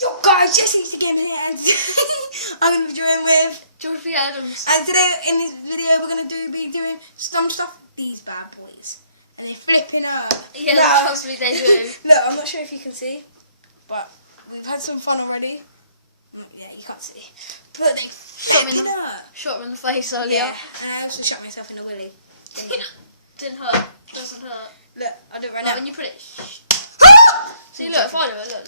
Yo guys, Jesse's again here and I'm going to be doing with George B. Adams. And today in this video we're going to be doing some stuff, these bad boys. And they're flipping up. Yeah, now, trust me, they do. Look, I'm not sure if you can see, but we've had some fun already. Yeah, you can't see. But they flipping up. Shot him in the face earlier. Yeah, and I also shot myself in the willy. Didn't hurt. Doesn't hurt. Look, I'll do it right Like now. when you put it... See, look, if I do it, look.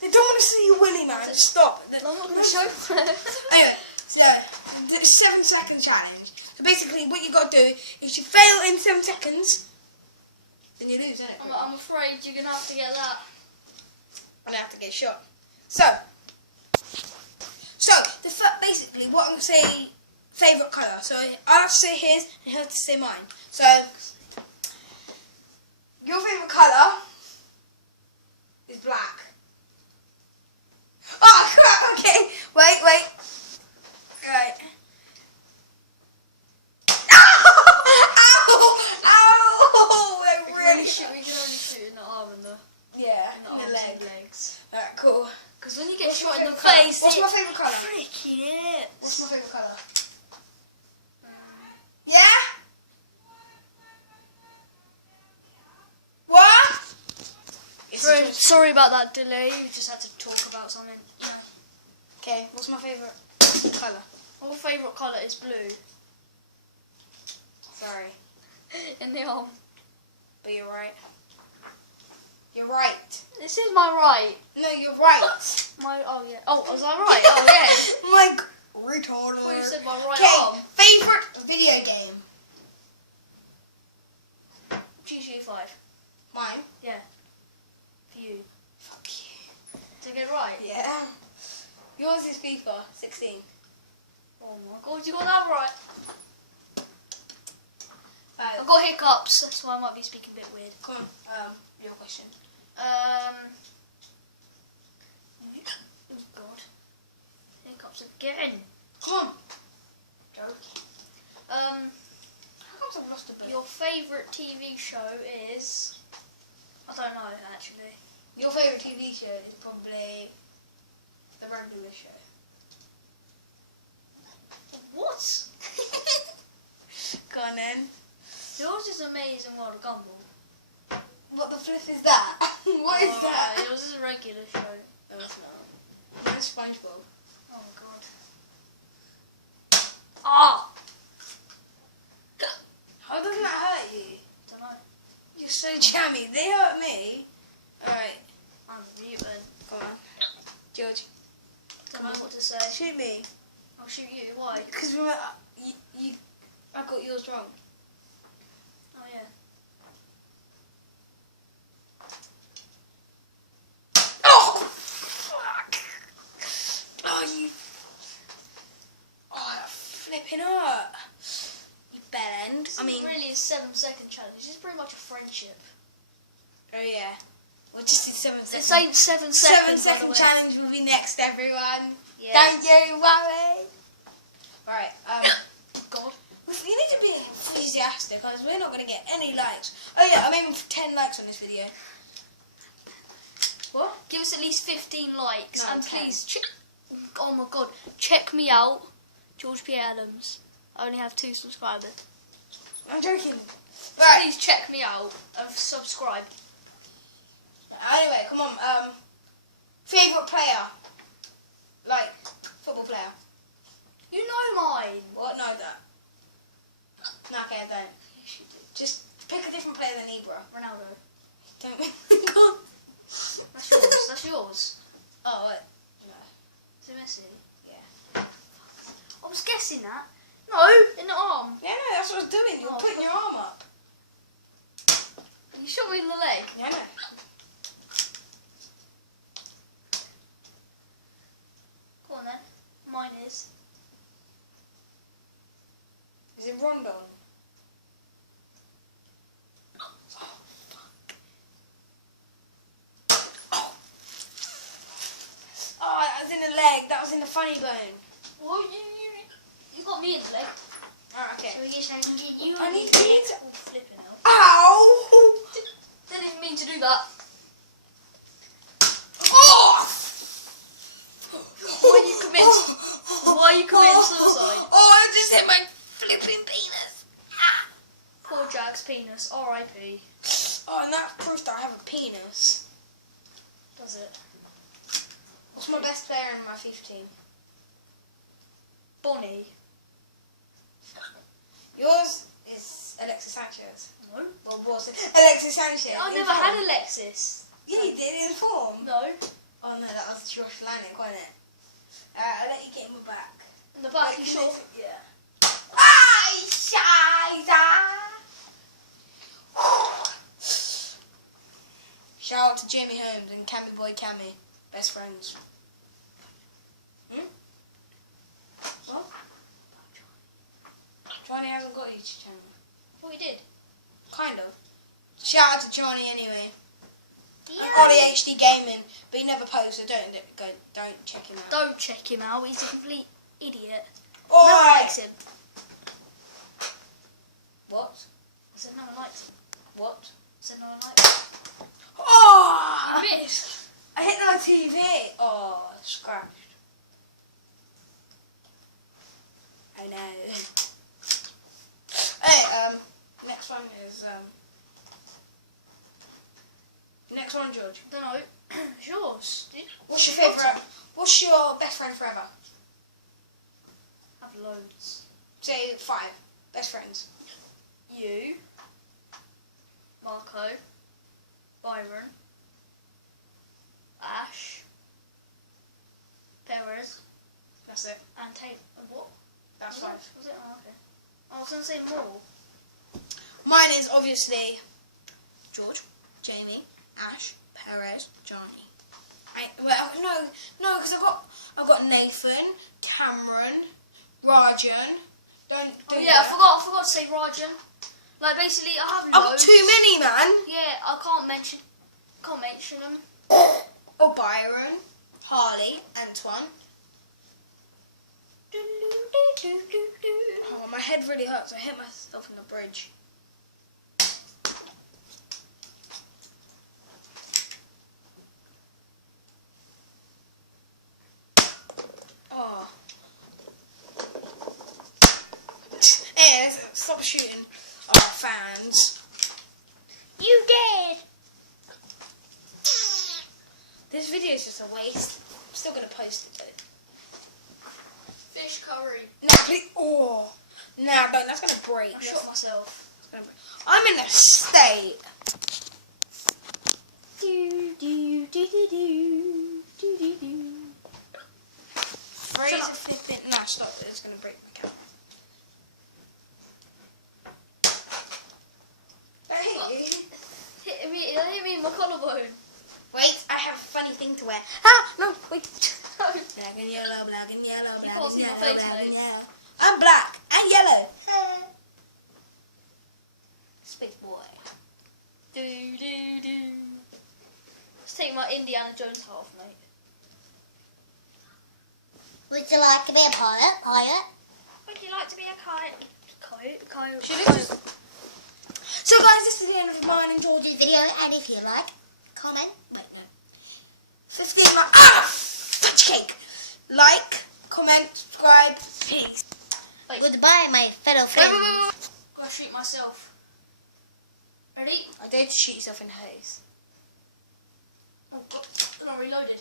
They don't want to see your willy, man. Just stop. I'm not going to show Anyway, so the 7-second challenge. So basically, what you got to do is you fail in 7 seconds, then you lose, isn't it? I'm afraid you're going to have to get that. And I have to get shot. So basically, what I'm going to say, favourite colour. So I have to say his, and he has to say mine. So your favourite colour is black. Oh crap! Okay, wait. Right. Ow! We can only shoot in the arm and the legs. Alright, cool. Because when you get shot in the colour? face, What's my favourite colour? freaking it. What's my favourite colour? Yeah? What? Sorry about that delay. We just had to talk about something. Yeah. Okay, what's my favourite colour? My favourite colour is blue. Sorry. In the arm. But you're right. You're right. This is my right. No, you're right. Oh yeah. Oh, was I right? Oh yeah. Like, retarded. Well, you said my right Okay, arm. favourite video game? GTA 5. Mine? Yeah. For you. Fuck you. To get it right? Yeah. Yours is FIFA 16. Oh my god, you got that right. I've got hiccups, that's why I might be speaking a bit weird. Come on, your question. Oh god. Hiccups again. Come on. Joking. How comes I've lost a bit? Your favourite TV show is... I don't know, actually. Your favourite TV show is probably The Regular Show. What? Go on then. Yours is Amazing World of Gumball. What the flip is that? What is that? Yours is a regular show. No, it's not. Mine's SpongeBob. Oh god. Ah! How does that hurt you? Don't know. You're so jammy. They hurt me. Alright. I'm muting. Go on. George. Don't know what to say. Shoot me. I'll shoot you. Why? Because remember, I got yours wrong. Oh yeah. Oh! Fuck! Oh, you... Oh, that flipping hurt. You bellend. This I mean... isn't really a 7-second challenge. This is pretty much a friendship. Oh, yeah. We'll just do 7 seconds. This ain't 7 seconds. 7-second challenge will be next, everyone. Yeah. Don't you worry. Alright, God. you need to be enthusiastic, because we're not going to get any likes. Oh yeah, I'm aiming for 10 likes on this video. What? Give us at least 15 likes. No, and 10. please, oh my god, check me out. George B. Adams. I only have 2 subscribers. I'm joking. Right. Please check me out and subscribe. Anyway, come on. Favourite player? Like, football player. You know mine. What? No, that. No, okay, I don't. Yes, you do. Just pick a different player than Ibra. Ronaldo. Don't make me go. That's yours. That's yours. Oh, what? No. Is it Messi? Yeah. I was guessing that. No, in the arm. Yeah, no, that's what I was doing. You're putting your arm up. You shot me in the leg. Yeah, no. Go on then. Mine is. Is it Rondon? Oh, fuck. Oh. Oh, that was in the leg. That was in the funny bone. Well, you got me in the leg. Alright, okay. So yes, I can get you. I need to. to... Oh, flipping hell. Ow! Didn't even mean to do that. Why are you committing suicide? Oh, I just hit my flipping penis. Ah. Poor Jack's penis. R.I.P. Oh, and that proves that I have a penis. Does it? What's my best player in my FIFA team? Bonnie. Yours is Alexis Sanchez. No. Well, was it? Alexis Sanchez. I in never form. had Alexis. Yeah, you did in form. No. Oh no, that was Josh Lannick, wasn't it? I'll let you get in my back. In the back, Like, you sure? Yeah. Ah, Shiza! Shout out to Jamie Holmes and Cammy Boy Cammy, best friends. What? Johnny hasn't got a YouTube channel. Oh, he did. Kind of. Shout out to Johnny anyway. And Ollie HD Gaming, but he never posts, so don't check him out. Don't check him out. He's a complete idiot. Oi! No one likes him. What? I said no one likes him. What? I said no one likes him. Oh! You missed. I hit my TV. Oh, scratched. Oh no. Hey, next one is next one, George. Don't know. It's yours, dude. What's your favourite? What's your best friend forever? I have loads. Say 5 best friends. You, Marco, Byron, Ash, Perez, That's it. and Taylor. And what? That's Was 5. it? Was it? Oh, okay. I was going to say more. Mine is obviously George, Jamie, Ash, Perez, Johnny. No, because I've got Nathan, Cameron, Rajan. Don't Oh yeah, I forgot to say Rajan. Like basically, I have I've got loads. too many, man. Yeah, I can't mention them. Oh, Byron, Harley, Antoine. Oh, my head really hurts. I hit myself in the bridge. Oh. Hey, stop shooting our fans. You did. This video is just a waste. I'm still going to post it though. Fish curry. No, please. Oh. Nah, don't. That's going to break. I shot myself. It's gonna break. I'm in a state. Fraser 15. Nah, stop. It's going to break my camera. Hey. Hit me in my collarbone. Wait, I have a funny thing to wear. Ah, no, wait. Black and yellow, black and yellow, You black can't and see my yellow, face, black and mate. yellow. I'm black and yellow. Space boy. Let's take my Indiana Jones half, mate. Would you like to be a pilot? Would you like to be a coyote? Should it just... So guys, this is the end of mine and George's This video, and if you like, comment. Wait, no. 15 like... Ah! Fudge cake! Like, comment, subscribe, peace. Wait. Goodbye, my fellow Wait, friends. wait, wait, wait. I'm gonna shoot myself. Ready? I dare to shoot yourself in the face. Oh god, I'm not reloaded.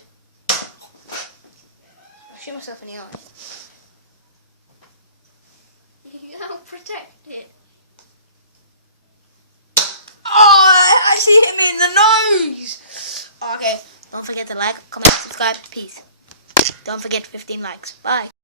I'll shoot myself in the eye. You don't protect it. Oh, it actually hit me in the nose! Oh, okay. Don't forget to like, comment, subscribe. Peace. Don't forget 15 likes. Bye.